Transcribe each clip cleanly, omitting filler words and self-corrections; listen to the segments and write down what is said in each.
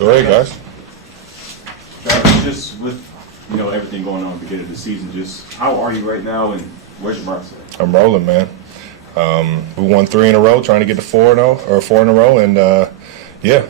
Go ahead, guys. Travis, just with everything going on at the beginning of the season, just how are you right now, and where's your mindset? I'm rolling, man. We won 3 in a row, trying to get to 4-0 or 4 in a row, and yeah.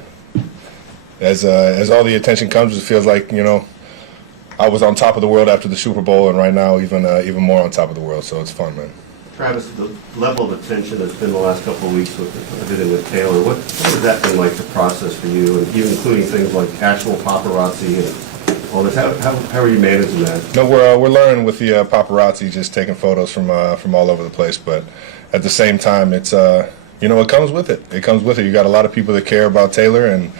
As all the attention comes, it feels like I was on top of the world after the Super Bowl, and right now even more on top of the world. So it's fun, man. Travis, the level of attention that's been the last couple of weeks with everything with Taylor, what has that been like to process for you, and even including things like actual paparazzi and all this? How are you managing that? No, we're learning with the paparazzi, just taking photos from all over the place. But at the same time, it's it comes with it. It comes with it. You got a lot of people that care about Taylor, and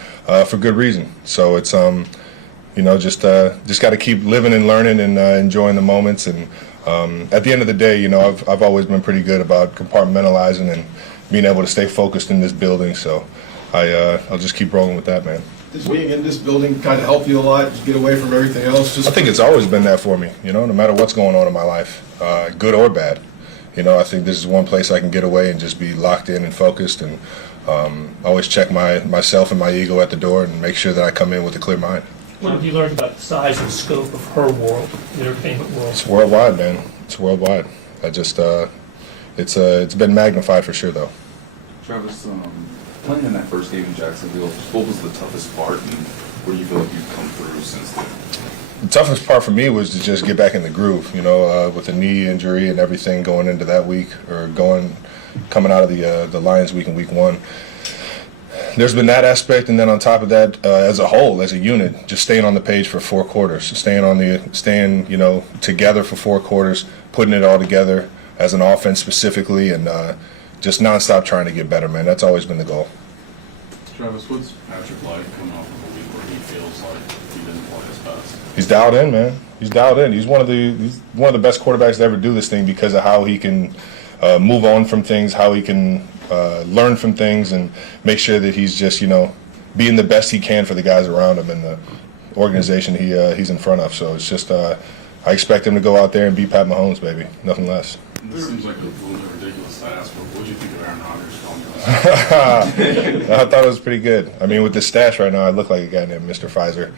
for good reason. So it's just got to keep living and learning and enjoying the moments. And at the end of the day, I've always been pretty good about compartmentalizing and being able to stay focused in this building. So I'll just keep rolling with that, man. Does being in this building kind of help you a lot to get away from everything else? I think it's always been that for me, no matter what's going on in my life, good or bad. I think this is one place I can get away and just be locked in and focused, and always check myself and my ego at the door and make sure that I come in with a clear mind. What have you learned about the size and scope of her world, the entertainment world? It's worldwide, man. It's worldwide. It's been magnified for sure, though. Travis, playing in that first game in Jacksonville, what was the toughest part, and where do you feel like you've come through since then? The toughest part for me was to just get back in the groove, with the knee injury and everything going into that week, or coming out of the Lions week in week 1. There's been that aspect, and then on top of that, as a whole, as a unit, just staying on the page for 4 quarters, staying together for 4 quarters, putting it all together as an offense specifically, and just nonstop trying to get better, man. That's always been the goal. Travis, what's Patrick like coming off of a week where he feels like he didn't play his best? He's dialed in, man. He's dialed in. He's one of the best quarterbacks to ever do this thing because of how he can move on from things, how he can learn from things, and make sure that he's just being the best he can for the guys around him and the organization he's in front of. So it's just I expect him to go out there and beat Pat Mahomes, baby. Nothing less. This seems like a little bit ridiculous to ask, but what did you think of Aaron Rodgers? I thought it was pretty good. I mean, with this stash right now, I look like a guy named Mr. Pfizer.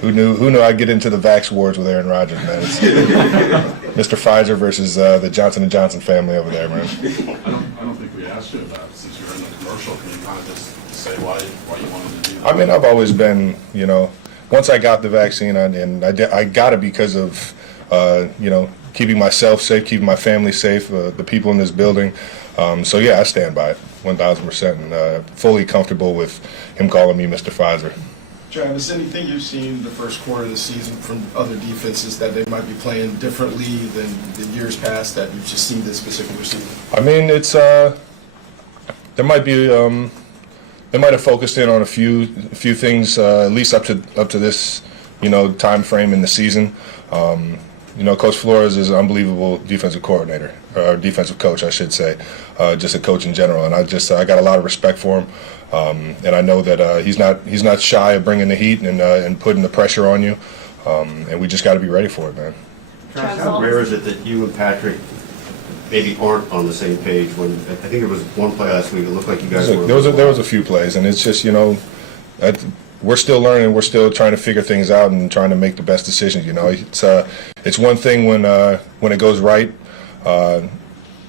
Who knew I'd get into the Vax wars with Aaron Rodgers, man? It's Mr. Pfizer versus the Johnson & Johnson family over there, man. I don't think we asked you about it. Since you're in the commercial, can you kind of just say why you wanted to do that? I mean, I've always been, once I got the vaccine, I got it because of, keeping myself safe, keeping my family safe, the people in this building. So, yeah, I stand by it 1,000%, and fully comfortable with him calling me Mr. Pfizer. Travis, anything you've seen the first quarter of the season from other defenses that they might be playing differently than the years past that you've just seen this particular season? I mean, it's they might have focused in on a few things, at least up to this time frame in the season. Coach Flores is an unbelievable defensive coordinator, or defensive coach, I should say, just a coach in general. And I got a lot of respect for him, and I know that he's not shy of bringing the heat and putting the pressure on you, and we just got to be ready for it, man. Travis, how rare is it that you and Patrick maybe aren't on the same page? When I think there was one play last week, it looked like you guys were. There was a few plays, and it's just we're still learning. We're still trying to figure things out and trying to make the best decisions. It's one thing when it goes right, and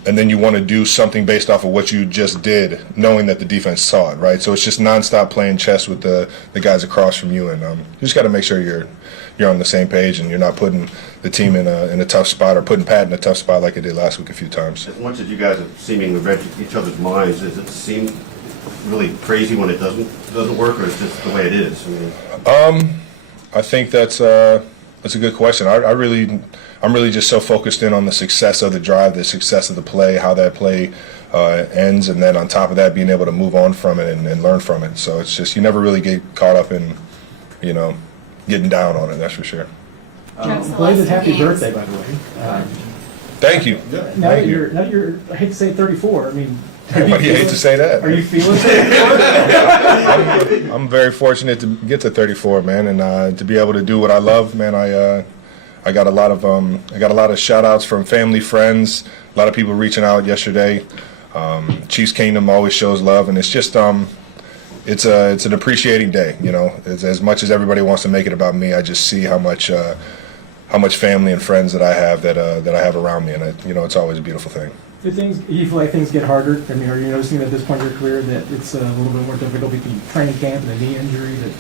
then you want to do something based off of what you just did, knowing that the defense saw it, right? So it's just nonstop playing chess with the guys across from you, and you just got to make sure you're on the same page and you're not putting the team in a tough spot or putting Pat in a tough spot like it did last week a few times. As much as you guys have seemingly read each other's minds, does it seem really crazy when it doesn't work, or is it just the way it is? I think that's a good question. I'm really just so focused in on the success of the drive, the success of the play, how that play ends, and then on top of that, being able to move on from it and learn from it. So it's just you never really get caught up in, getting down on it. That's for sure. Belated happy birthday, by the way. Thank you. Now that you're, I hate to say 34. I mean, why do you hate to say that? Are you feeling 34? I'm very fortunate to get to 34, man, and to be able to do what I love, man. I got a lot of shout outs from family, friends, a lot of people reaching out yesterday. Chiefs Kingdom always shows love, and it's just it's an appreciating day. You know, as much as everybody wants to make it about me, I just see how much family and friends that I have that I have around me, and it's always a beautiful thing. Do you feel like things get harder? I mean, are you noticing at this point in your career that it's a little bit more difficult between training camp and a knee injury, that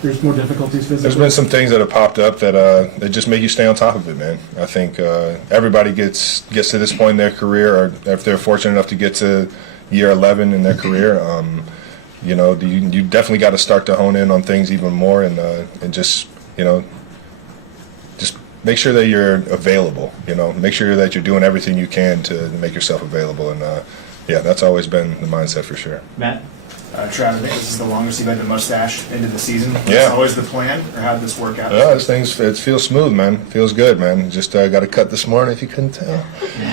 there's more difficulties physically? There's been some things that have popped up that just make you stay on top of it, man. I think everybody gets to this point in their career, or if they're fortunate enough to get to year 11 in their career, you definitely got to start to hone in on things even more, and just make sure that you're available. Make sure that you're doing everything you can to make yourself available, and that's always been the mindset for sure. Matt? Trav, I think this is the longest you've had the mustache into the season. Was Yeah. this always the plan, or how did this work out? Yeah, it feels smooth, man. Feels good, man. Just got to cut this morning, if you couldn't tell.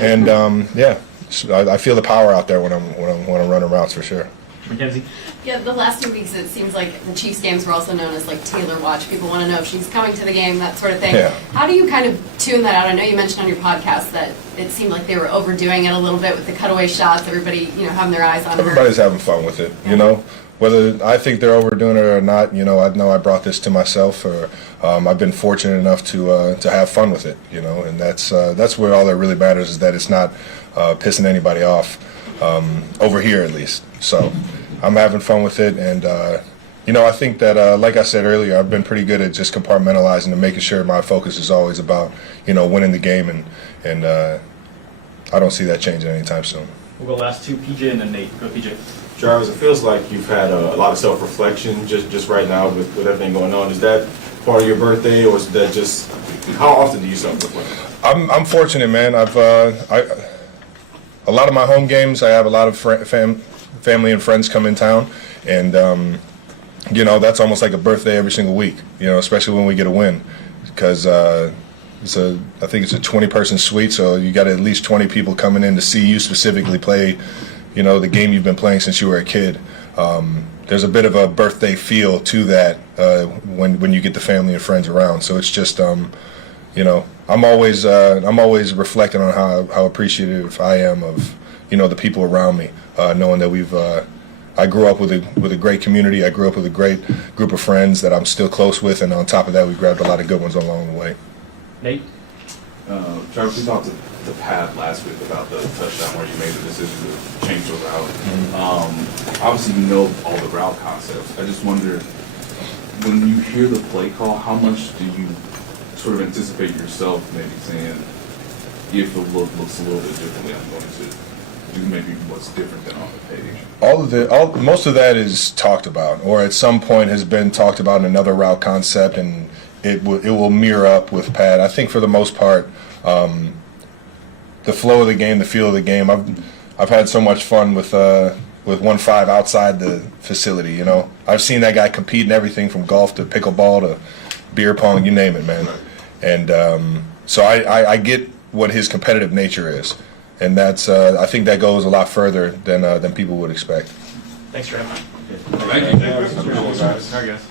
And I feel the power out there when I'm running routes for sure. Mackenzie? Yeah, the last 2 weeks it seems like the Chiefs games were also known as like Taylor watch. People want to know if she's coming to the game, that sort of thing. Yeah. How do you kind of tune that out? I know you mentioned on your podcast that it seemed like they were overdoing it a little bit with the cutaway shots. Everybody, having their eyes on her. Everybody's having fun with it, Whether I think they're overdoing it or not, I know I brought this to myself, or I've been fortunate enough to have fun with it, and that's where all that really matters, is that it's not pissing anybody off, over here at least. So I'm having fun with it, and I think that, like I said earlier, I've been pretty good at just compartmentalizing and making sure my focus is always about winning the game, and I don't see that changing anytime soon. We'll go last two, PJ and then Nate. Go, PJ. Jarvis, it feels like you've had a lot of self-reflection just right now with everything going on. Is that part of your birthday, or is that just, how often do you self-reflect? I'm fortunate, man. I've a lot of my home games, I have a lot of family and friends come in town, and that's almost like a birthday every single week. Especially when we get a win, because I think it's a 20-person suite, so you got at least 20 people coming in to see you specifically play the game you've been playing since you were a kid. There's a bit of a birthday feel to that when you get the family and friends around. So it's just, I'm always reflecting on how appreciative I am of the people around me, knowing that I grew up with a great community. I grew up with a great group of friends that I'm still close with, and on top of that, we grabbed a lot of good ones along the way. Nate? Travis, we talked to Pat last week about the touchdown where you made the decision to change the route. Obviously, you know all the route concepts. I just wonder, when you hear the play call, how much do you sort of anticipate yourself maybe saying, if the look looks a little bit differently, I'm going to do maybe what's different than on the page? Most of that is talked about, or at some point has been talked about in another route concept, and it will mirror up with Pat. I think for the most part, the flow of the game, the feel of the game. I've had so much fun with 1-5 outside the facility. I've seen that guy compete in everything from golf to pickleball to beer pong, you name it, man. And so I get what his competitive nature is, and that's I think that goes a lot further than people would expect. Thanks for having me. Thank you. All right, guys.